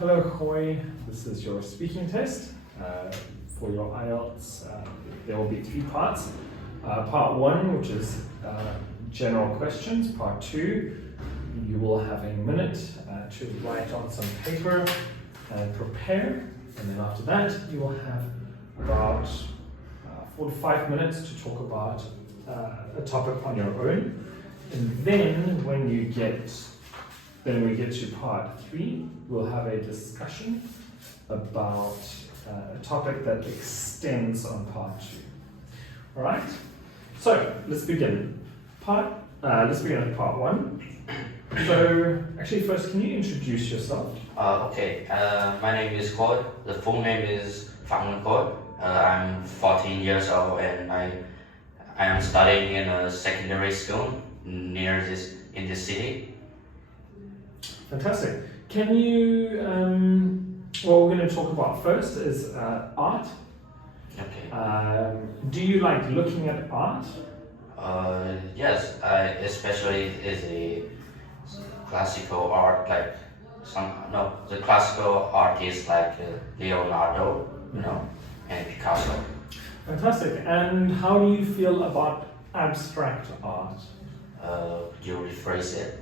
Hello, Khôi. This is your speaking test for your IELTS. There will be 3 parts. Part 1, which is general questions. Part 2, you will have a minute to write on some paper and prepare. And then after that, you will have about 4 to 5 minutes to talk about a topic on your own. And then when we get to part 3, we'll have a discussion about a topic that extends on part 2. All right? So let's begin. Let's begin with part 1. So actually, first, can you introduce yourself? Okay. My name is Khôi. The full name is Khôi. I'm 14 years old and I am studying in a secondary school in this city. Fantastic. Can you, what we're going to talk about first is art. Okay. Do you like looking at art? Yes, especially is the classical art, like the classical artists like Leonardo, and Picasso. Fantastic. And how do you feel about abstract art? You rephrase it.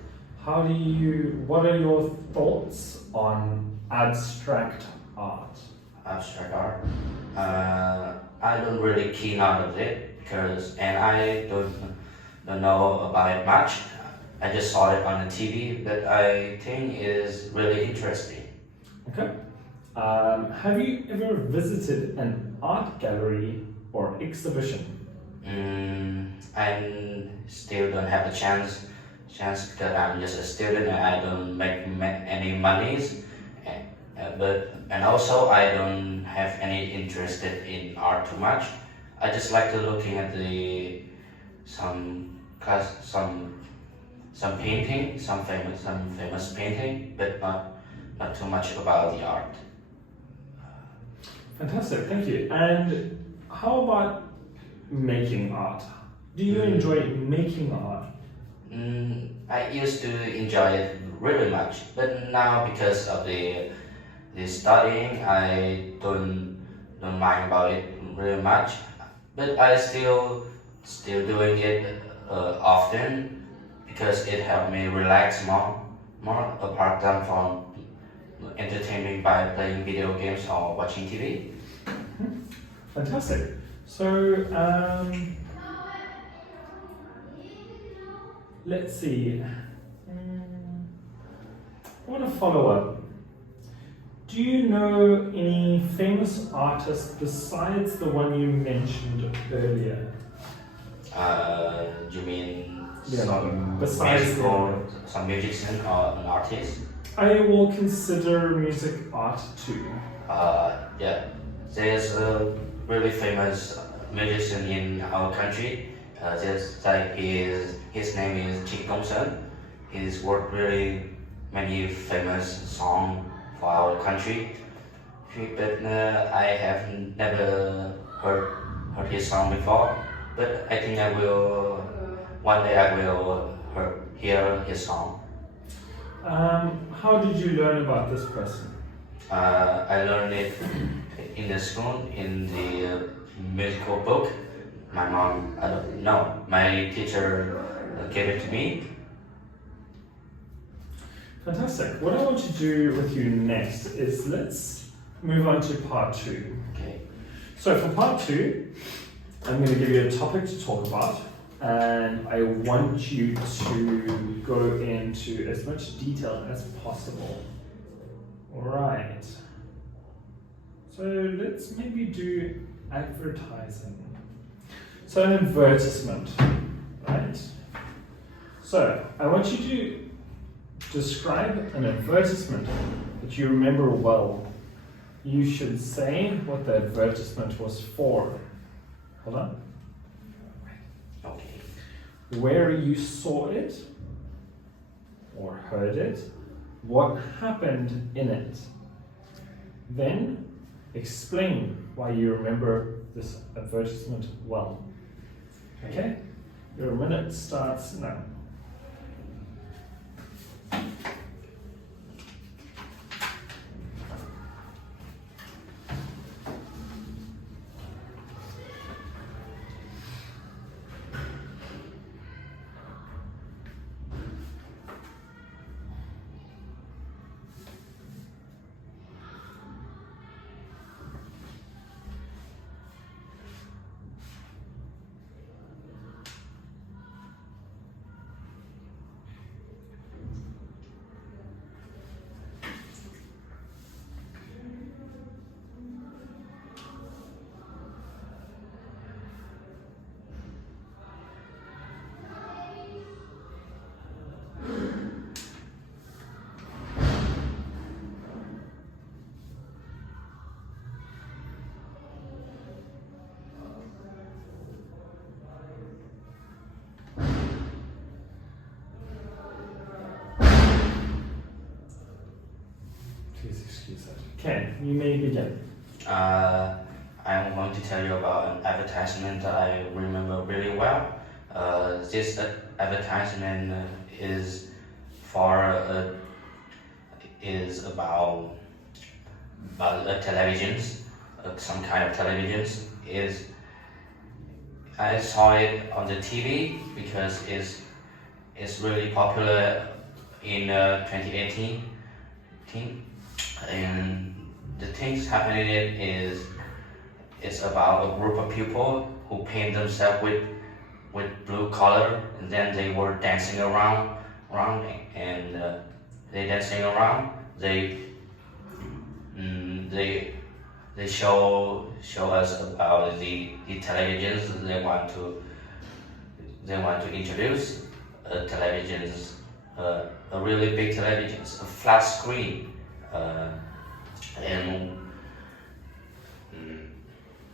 What are your thoughts on abstract art? Abstract art. I don't really keen out of it and I don't know about it much. I just saw it on the TV, but I think it is really interesting. Okay. Have you ever visited an art gallery or exhibition? I still don't have a chance because I'm just a student and I don't make any monies, and also I don't have any interest in art too much. I just like to looking at some painting, some famous painting, but not too much about the art. Fantastic, thank you. And how about making art? Do you enjoy making art? I used to enjoy it really much, but now because of the studying, I don't mind about it really much. But I still doing it often because it helped me relax more apart from entertaining by playing video games or watching TV. Fantastic. So let's see. I want to follow up. Do you know any famous artists besides the one you mentioned earlier? You mean some musician or an artist? I will consider music art too. Yeah, there's a really famous musician in our country. His name is Sun. He's worked really many famous songs for our country. But I have never heard his song before. But I think one day I will hear his song. How did you learn about this person? I learned it in the school, in the musical book. My teacher gave it to me. Fantastic. What I want to do with you next is let's move on to part 2. Okay. So for part 2, I'm going to give you a topic to talk about, and I want you to go into as much detail as possible. Alright. So let's maybe do advertising. So an advertisement, right? So I want you to describe an advertisement that you remember well. You should say what the advertisement was for. Hold on. Okay. Where you saw it or heard it, what happened in it. Then explain why you remember this advertisement well. Okay? Your minute starts now. Please excuse that. Ken, you may begin. I'm going to tell you about an advertisement that I remember really well. This advertisement is for is about televisions, some kind of televisions. Is I saw it on the TV because it's really popular in 2018. And the things happening in it is it's about a group of people who paint themselves with blue color, and then they were dancing around and they dancing around. They show us about the televisions they want to introduce televisions, a really big televisions, a flat screen, and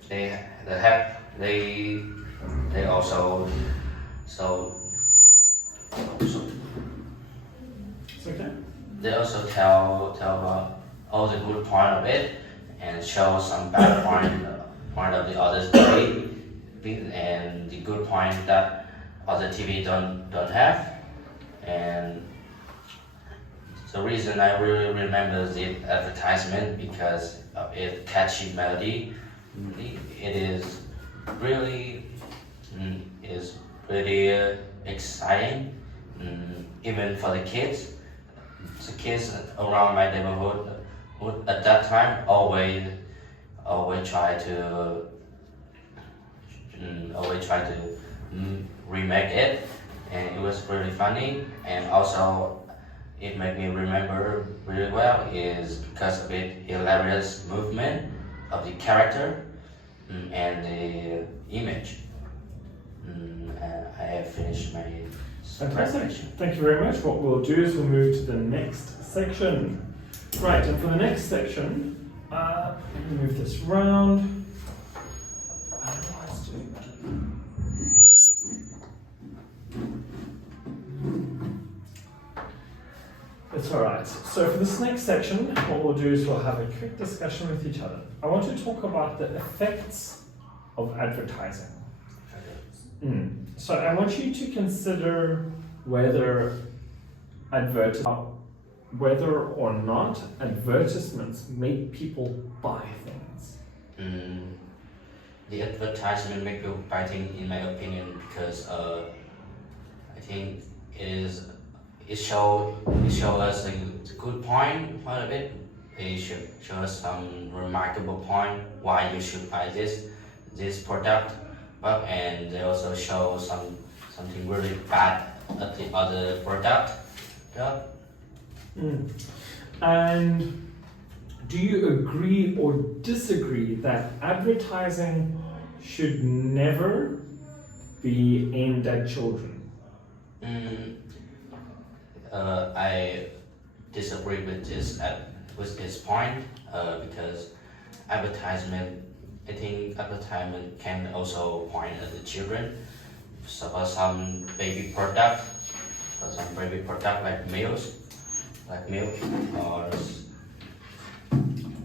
they also It's okay. they also tell about all the good part of it and show some bad point of the other TV and the good point that other TV don't have. And the reason I really remember the advertisement because of its catchy melody. It is really is pretty exciting, even for the kids. The kids around my neighborhood at that time always try to remake it, and it was really funny. And also it made me remember really well is because of its hilarious movement of the character and the image. I have finished my Fantastic. presentation. Thank you very much. What we'll do is we'll move to the next section. Right, and for the next section, let me move this round. I don't know why it's doing that. It's alright. So for this next section, what we'll do is we'll have a quick discussion with each other. I want to talk about the effects of advertising. So I want you to consider whether or not advertisements make people buy things. The advertisement make people buy things, in my opinion, because I think it show us the good point of it. They should show us some remarkable point why you should buy this product. And they also show something really bad at the other product. Yeah. And do you agree or disagree that advertising should never be aimed at children? I disagree with this point because I think advertisement can also point at the children. Suppose some baby product like milk, or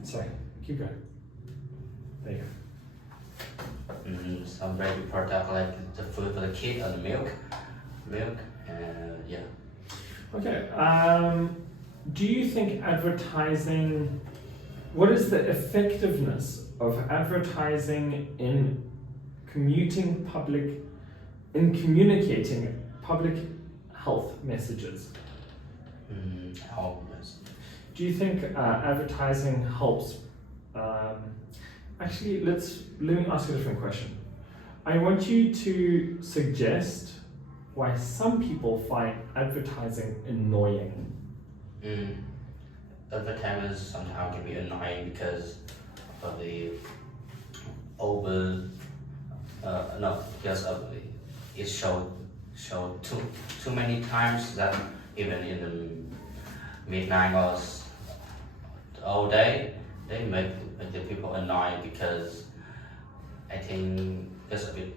Sorry, keep going. There you go. some baby product like the food for the kid or the milk, yeah. Okay. Do you think what is the effectiveness of advertising in communicating public health messages? Do you think advertising helps? Actually, let me ask a different question. I want you to suggest why some people find advertising annoying. Advertisements sometimes can be annoying because of the it showed too many times that even in the midnight or all day they make the people annoyed because I think there's a bit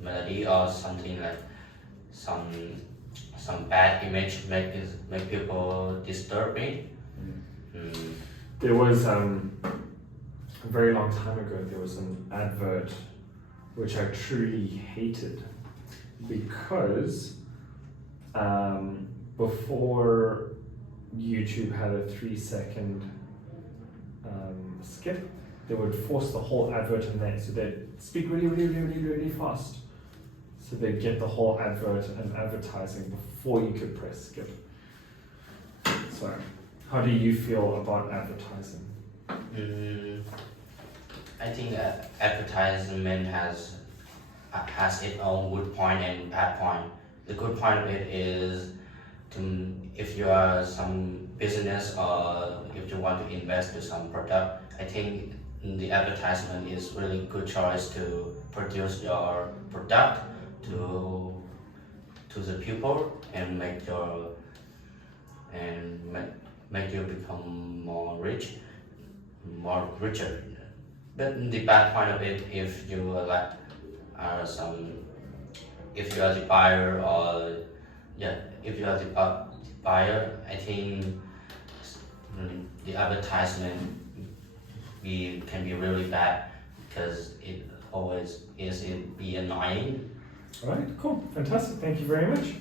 melody or something like some bad image make people disturbing. There was a very long time ago. There was an advert which I truly hated because before YouTube had a 3-second skip, they would force the whole advert in there, so they'd speak really fast. So they'd get the whole advert and advertising before you could press skip. So, how do you feel about advertising? I think advertisement has its own good point and bad point. The good point of it is if you are some business or if you want to invest to some product, I think the advertisement is really good choice to produce your product to the people and make you become more richer. But the bad point of it, if you are if you are the buyer or if you are the buyer, I think the advertisement can be really bad because it always be annoying. All right, cool, fantastic. Thank you very much.